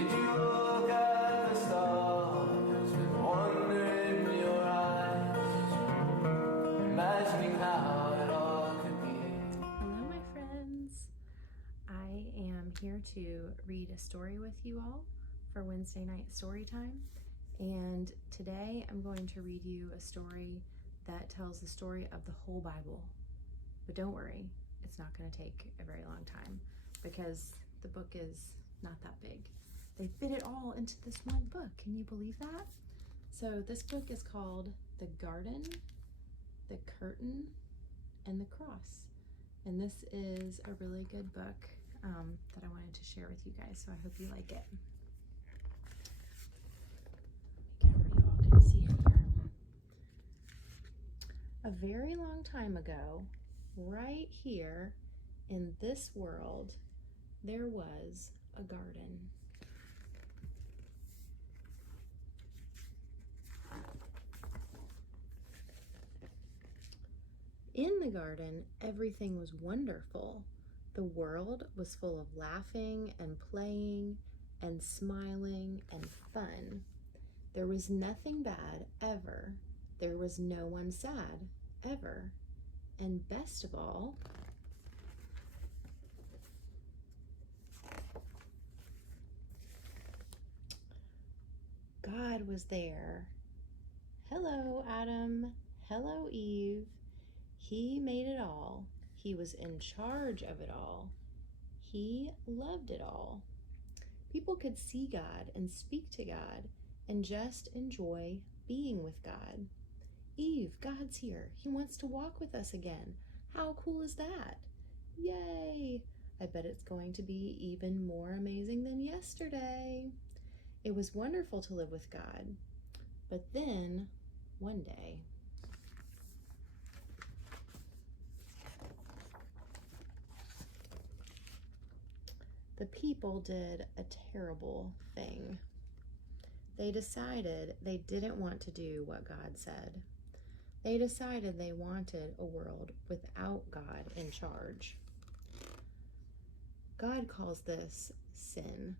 Did you look at the stars with wonder in your eyes, imagining how it all could be? Hello, my friends. I am here to read a story with you all for Wednesday night story time. And today I'm going to read you a story that tells the story of the whole Bible. But don't worry, it's not going to take a very long time because the book is not that big. They fit it all into this one book. Can you believe that? So this book is called The Garden, the Curtain, and the Cross. And this is a really good book that I wanted to share with you guys, so I hope you like it. Let me get where you all can see here. A very long time ago, right here in this world, there was a garden. In the garden, everything was wonderful. The world was full of laughing and playing and smiling and fun. There was nothing bad ever. There was no one sad ever. And best of all, God was there. Hello, Adam. Hello, Eve. He made it all. He was in charge of it all. He loved it all. People could see God and speak to God and just enjoy being with God. Eve, God's here. He wants to walk with us again. How cool is that? Yay! I bet it's going to be even more amazing than yesterday. It was wonderful to live with God. But then, one day, the people did a terrible thing. They decided they didn't want to do what God said. They decided they wanted a world without God in charge. God calls this sin.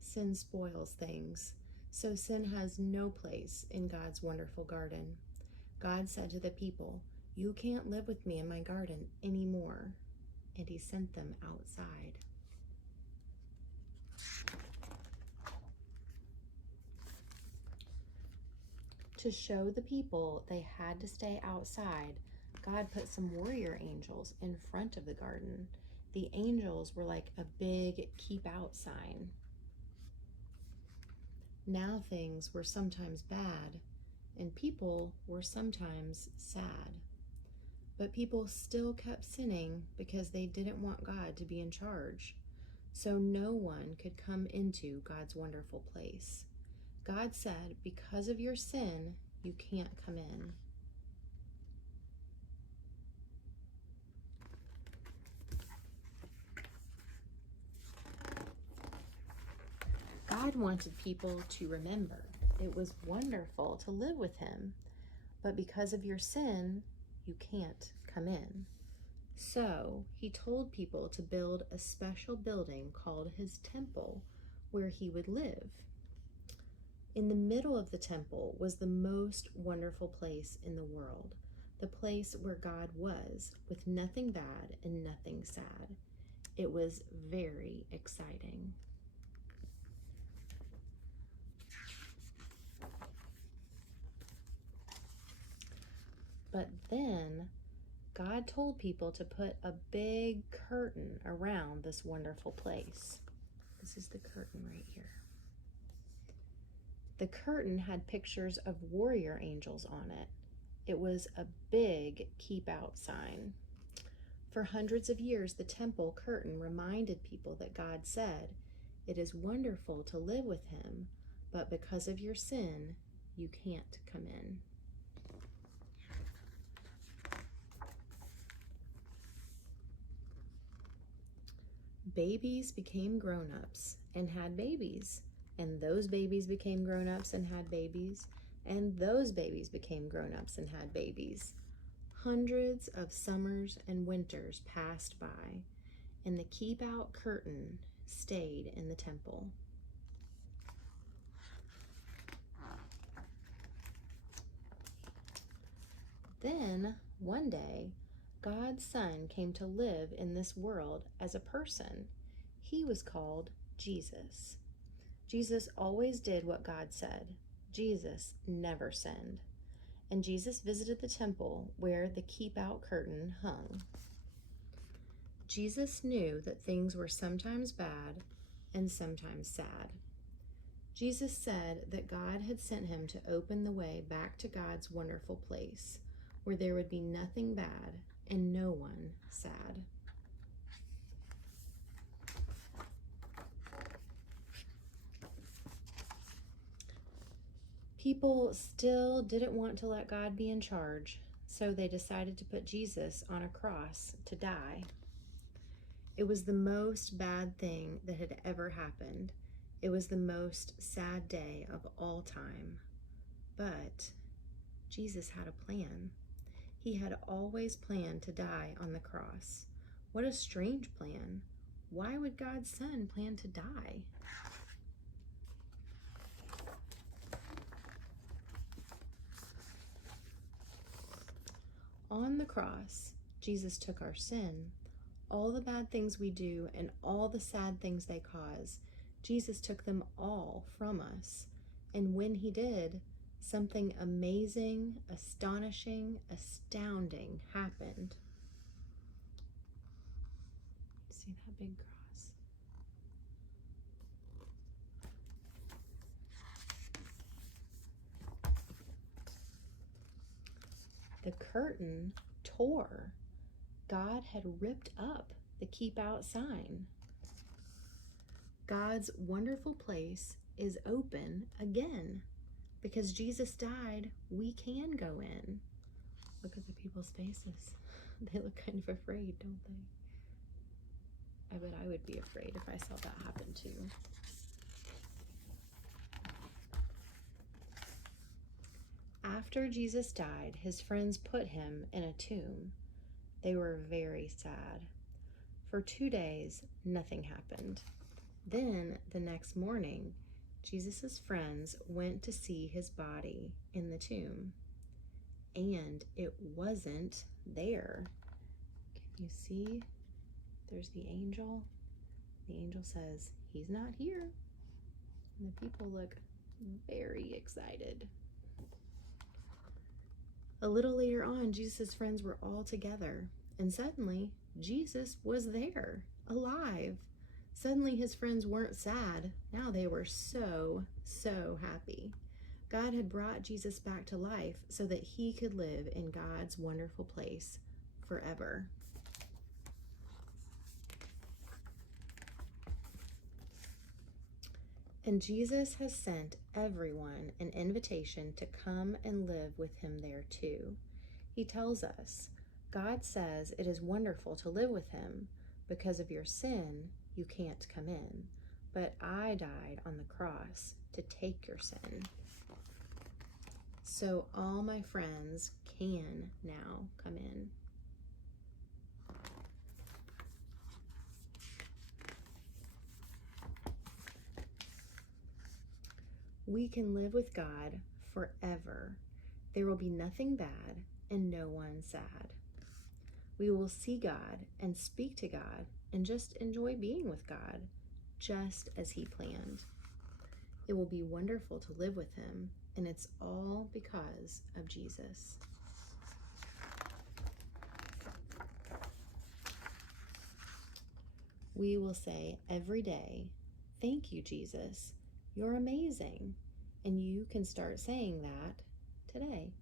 Sin spoils things. So sin has no place in God's wonderful garden. God said to the people, "You can't live with me in my garden anymore." And he sent them outside. To show the people they had to stay outside, God put some warrior angels in front of the garden. The angels were like a big keep out sign. Now things were sometimes bad, and people were sometimes sad. But people still kept sinning because they didn't want God to be in charge. So no one could come into God's wonderful place. God said, because of your sin, you can't come in. God wanted people to remember it was wonderful to live with him, but because of your sin, you can't come in. So he told people to build a special building called his temple where he would live. In the middle of the temple was the most wonderful place in the world, the place where God was, with nothing bad and nothing sad. It was very exciting. But then God told people to put a big curtain around this wonderful place. This is the curtain right here. The curtain had pictures of warrior angels on it. It was a big keep out sign. For hundreds of years, the temple curtain reminded people that God said, "It is wonderful to live with him, but because of your sin, you can't come in." Babies became grown-ups and had babies, and those babies became grown-ups and had babies, and those babies became grown-ups and had babies. Hundreds of summers and winters passed by, and the keep-out curtain stayed in the temple. One day, God's Son came to live in this world as a person. He was called Jesus. Jesus always did what God said. Jesus never sinned. And Jesus visited the temple where the keep-out curtain hung. Jesus knew that things were sometimes bad and sometimes sad. Jesus said that God had sent him to open the way back to God's wonderful place, where there would be nothing bad and no one sad. People still didn't want to let God be in charge, so they decided to put Jesus on a cross to die. It was the most bad thing that had ever happened. It was the most sad day of all time. But Jesus had a plan. He had always planned to die on the cross. What a strange plan. Why would God's Son plan to die? On the cross, Jesus took our sin, all the bad things we do and all the sad things they cause. Jesus took them all from us. And when he did, something amazing, astonishing, astounding happened. See that big cross? The curtain tore. God had ripped up the keep out sign. God's wonderful place is open again. Because Jesus died, we can go in. Look at the people's faces. They look kind of afraid, don't they? I bet I would be afraid if I saw that happen too. After Jesus died, his friends put him in a tomb. They were very sad. For 2 days, nothing happened. Then, the next morning, Jesus' friends went to see his body in the tomb. And it wasn't there. Can you see? There's the angel. The angel says, "He's not here." And the people look very excited. A little later on, Jesus' friends were all together, and suddenly, Jesus was there, alive. Suddenly, his friends weren't sad. Now they were so happy. God had brought Jesus back to life so that he could live in God's wonderful place forever. And Jesus has sent everyone an invitation to come and live with him there too. He tells us, God says it is wonderful to live with him. Because of your sin, you can't come in. But I died on the cross to take your sin. So all my friends can now come in. We can live with God forever. There will be nothing bad and no one sad. We will see God and speak to God and just enjoy being with God, just as he planned. It will be wonderful to live with him, and it's all because of Jesus. We will say every day, "Thank you, Jesus. You're amazing." And you can start saying that today.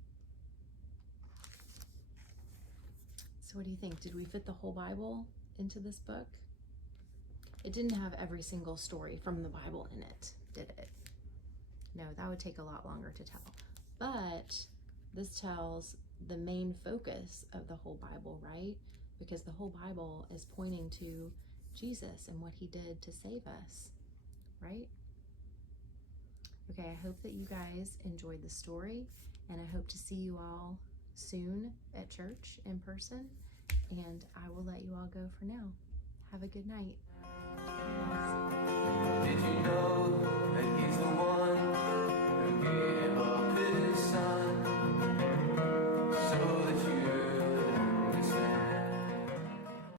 So what do you think? Did we fit the whole Bible into this book? It didn't have every single story from the Bible in it, did it? No, that would take a lot longer to tell. But this tells the main focus of the whole Bible, right? Because the whole Bible is pointing to Jesus and what he did to save us, right? Okay, I hope that you guys enjoyed the story, and I hope to see you all soon at church in person, and I will let you all go for now. Have a good night. Did you know